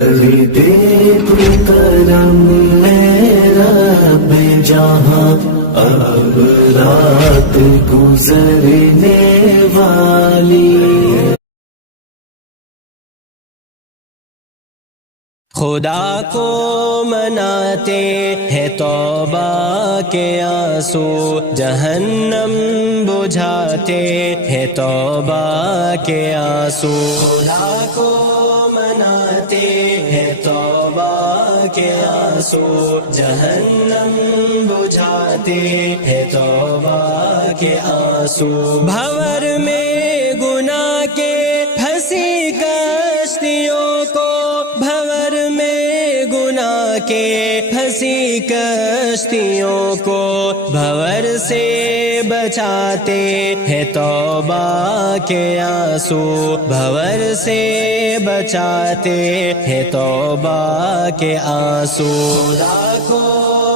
دیکھ کرم رب جہاں اب رات گزرنے والی خدا کو مناتے ہیں توبہ کے آنسو، جہنم بجھاتے ہیں توبہ کے آنسو۔ خدا کو مناتے ہیں توبہ کے آنسو، جہنم بجھاتے ہیں توبہ کے آنسو۔ بھور میں گناہ کے پھنسی کشتیوں کو، کے پھنسی کشتیوں کو بھور سے بچاتے ہیں توبہ کے آنسو، بھور سے بچاتے ہیں توبہ کے آنسو۔ خدا کو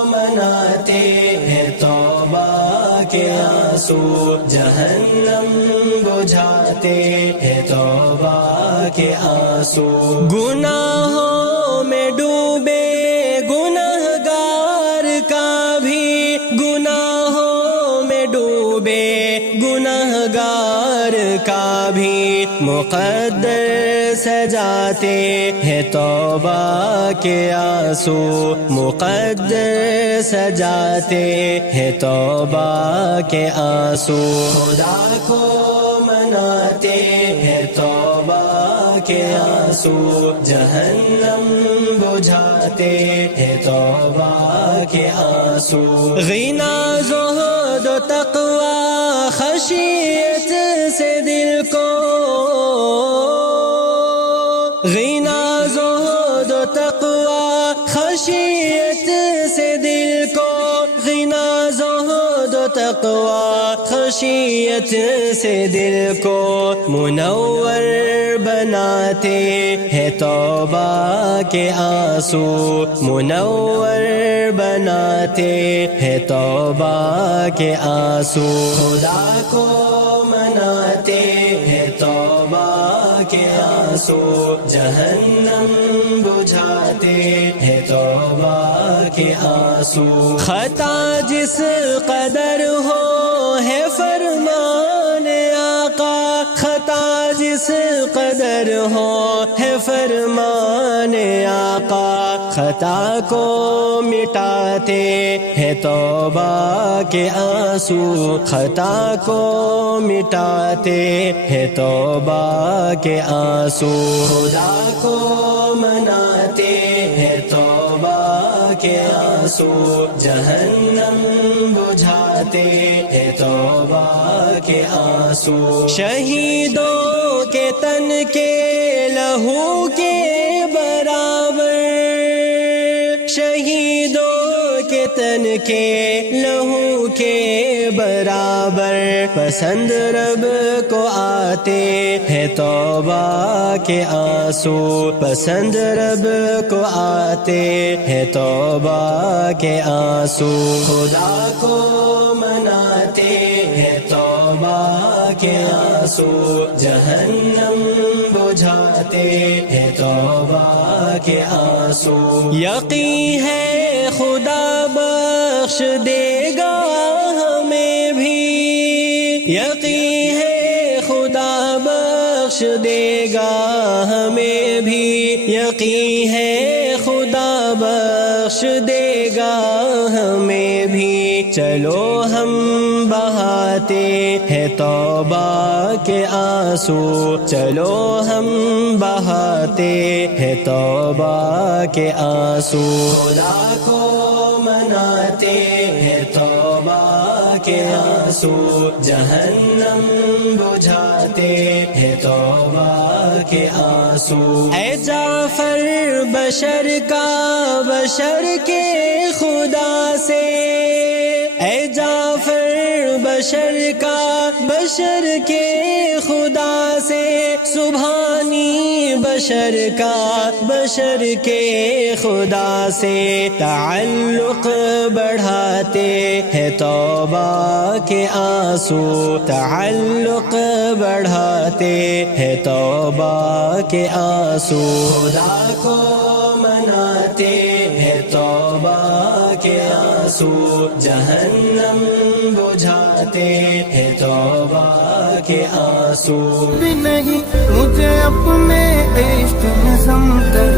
مناتے ہیں توبہ کے آنسو، جہنم بجھاتے ہیں توبہ کے آنسو۔ گناہوں میں ڈوبے گنہگار کا بھی، گناہوں میں ڈوبے گنہگار کا بھی مقدر سجاتے ہیں توبہ کے آنسو، مقدر سجاتے ہیں توبہ کے آنسو۔ خدا کو مناتے ہیں توبہ کے آنسو، جہنم بجھاتے ہیں توبہ کے آنسو۔ غنا زہد و تقوی خشیت سے دل کو، غنا زہد و تقوی خشیت سے دل کو، غنا زہد و تقوی خشیت سے دل کو منور بناتے ہیں توبہ کے آنسو، منور بناتے ہیں توبہ کے آنسو۔ خدا کو مناتے ہیں توبہ کے آنسو، جہنم بجھاتے ہیں توبہ کے آنسو۔ خطا جس قدر ہو ہے فرمان آقا، خطا جس قدر ہو ہے فرمان آقا، خطا کو مٹاتے ہیں توبہ کے آنسو، خطا کو مٹاتے ہیں توبہ کے آنسو۔ خدا کو مناتے ہیں توبہ کے آنسو، جہنم بجھاتے ہیں توبہ کے آنسو۔ شہیدوں کے تن کے لہو کے برابر، شہیدوں کے تن کے لہو کے برابر پسند رب کو آتے ہیں توبہ کے آنسو، پسند رب کو آتے ہیں توبہ کے آنسو۔ خدا کو مناتے ہیں توبہ کے آنسو، جہنم بجھاتے ہیں توبہ کے آنسو۔ یقین ہے خدا بخش دے گا ہمیں بھی، یقین ہے خدا بخش دے گا ہمیں بھی، یقین ہے خدا بخش دے گا ہمیں بھی۔ چلو ہم بہاتے ہیں توبہ کے آنسو، چلو ہم بہاتے ہیں توبہ کے آنسو۔ خدا کو مناتے ہیں توبہ کے آنسو، جہنم بجھاتے ہیں توبہ کے آنسو۔ اے جعفر بشر کا بشر کے خدا سے، اے جعفر بشر کا بشر کے خدا سے سبحانی بشر کا بشر کے خدا سے تعلق بڑھاتے ہیں توبہ کے آنسو تعلق بڑھاتے ہیں توبہ کے آنسو خدا کو مناتے ہیں توبہ کے آنسو جہنم بجھاتے ہیں توبہ کے آنسو بھی نہیں مجھے اپنے عشق میں سمجھ